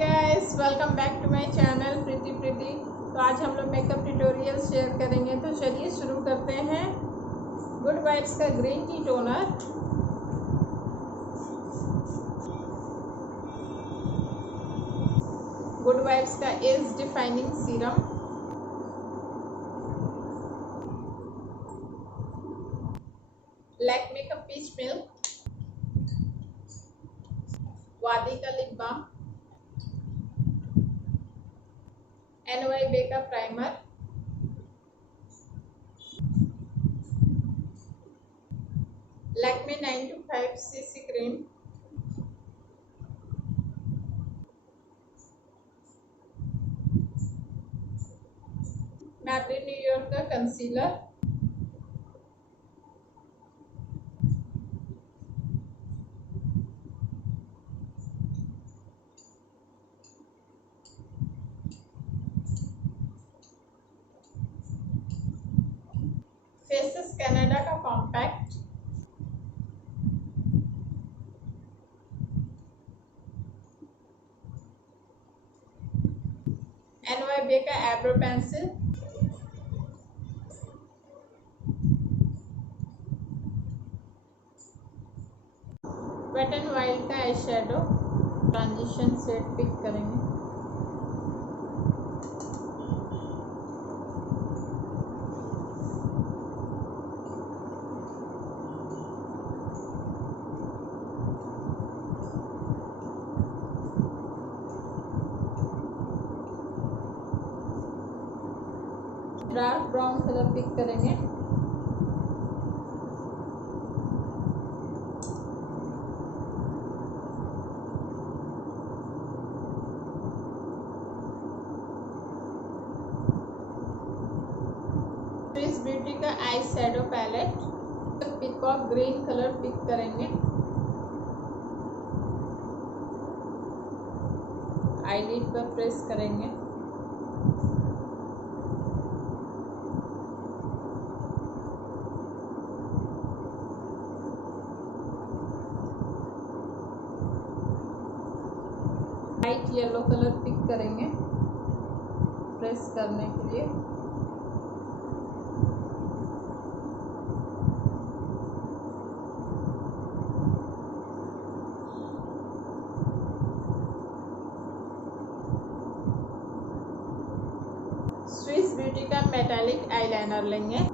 Guys, welcome back to my channel Preeti. तो आज हम लोग मेकअप ट्यूटोरियल शेयर करेंगे। तो चलिए शुरू करते हैं। गुड वाइब्स का green tea toner, good vibes का एज डिफाइनिंग सीरम, लैक्मे का पीच मिल्क, वादी का लिप बाम, NYB का primer, Lakme 925cc cream, Maybelline न्यूयॉर्क का कंसीलर, फेसेस कनाडा का कॉम्पैक्ट, NYB का eyebrow pencil, wet and wild का eye shadow, transition shade pick करेंगे। Dark brown colour pick करेंगे। Swiss beauty का eye shadow palette, peacock green colour pick करेंगे। Eyelid पर press करेंगे। Light yellow colour pick करेंगे press करने के लिए। स्विस ब्यूटी का मेटालिक आईलाइनर लेंगे।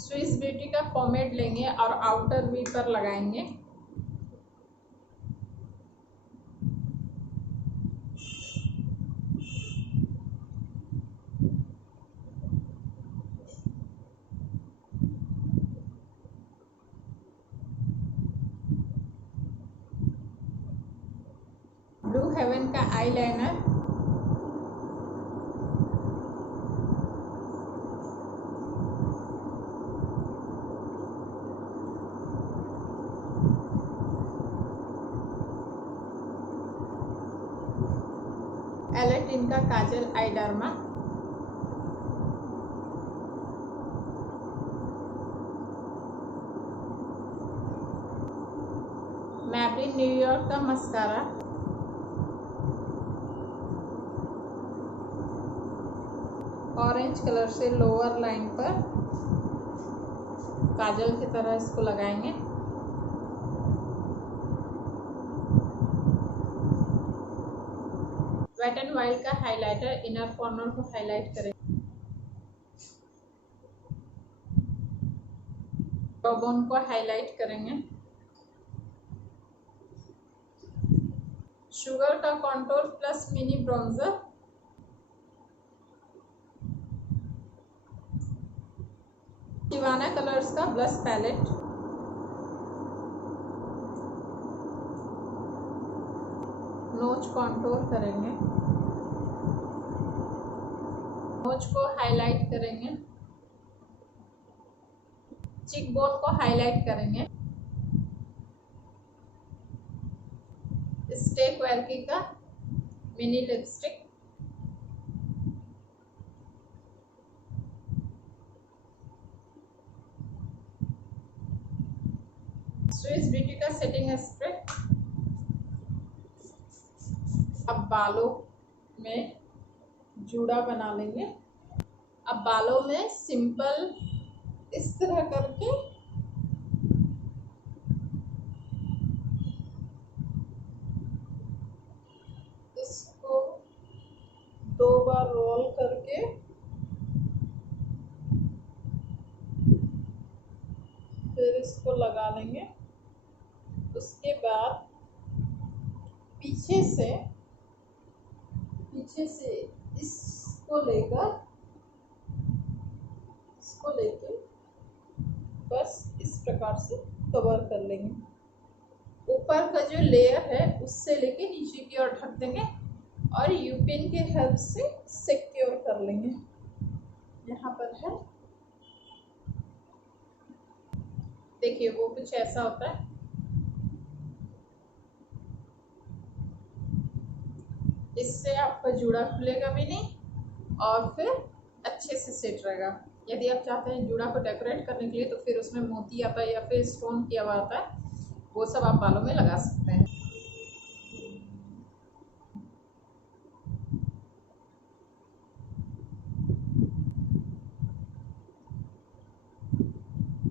स्विस ब्यूटी का पोमेड लेंगे और आउटर वी पर लगाएंगे। ब्लू हेवन का आईलाइनर, एलेटिन का काजल आईडर्मा, मैब्लिन न्यूयॉर्क का मस्कारा, ऑरेंज कलर से लोअर लाइन पर काजल की तरह इसको लगाएंगे। वेट एंड वाइल्ड का हाइलाइटर, इनर कॉर्नर को हाईलाइट करेंगे। जॉबोन को हाईलाइट करेंगे। शुगर का contour plus mini bronzer, Sivana colours का ब्लश पैलेट, नोच कॉन्टोर करेंगे। नोच को हाईलाइट करेंगे। चिक बोन को हाईलाइट करेंगे। स्टेक वेल्की का मिनी लिपस्टिक, सेटिंग स्प्रे। अब बालों में जूड़ा बना लेंगे। अब बालों में सिंपल इस तरह करके इसको 2 बार रोल करके फिर इसको लगा लेंगे। उसके बाद पीछे से इसको लेके बस इस प्रकार से कवर कर लेंगे। ऊपर का जो लेयर है उससे लेके नीचे की ओर ढक देंगे और यूपिन के हेल्प से सिक्योर कर लेंगे। यहाँ पर है, देखिए वो कुछ ऐसा होता है। इससे आपका जूड़ा खुलेगा भी नहीं और फिर अच्छे से सेट रहेगा। यदि आप चाहते हैं जूड़ा को डेकोरेट करने के लिए तो फिर उसमें मोती आता है या फिर स्टोन किया हुआ आता है, वो सब आप बालों में लगा सकते हैं।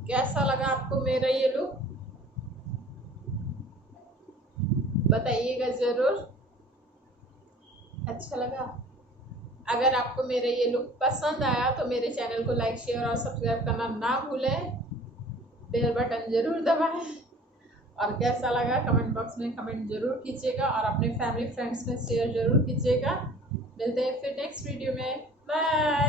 कैसा लगा आपको मेरा ये लुक, बताइएगा जरूर। अच्छा लगा? अगर आपको मेरा ये लुक पसंद आया तो मेरे चैनल को लाइक, शेयर और सब्सक्राइब करना ना भूलें। बेल बटन जरूर दबाएं और कैसा लगा कमेंट बॉक्स में कमेंट जरूर कीजिएगा और अपने फैमिली फ्रेंड्स में शेयर जरूर कीजिएगा। मिलते हैं फिर नेक्स्ट वीडियो में। बाय।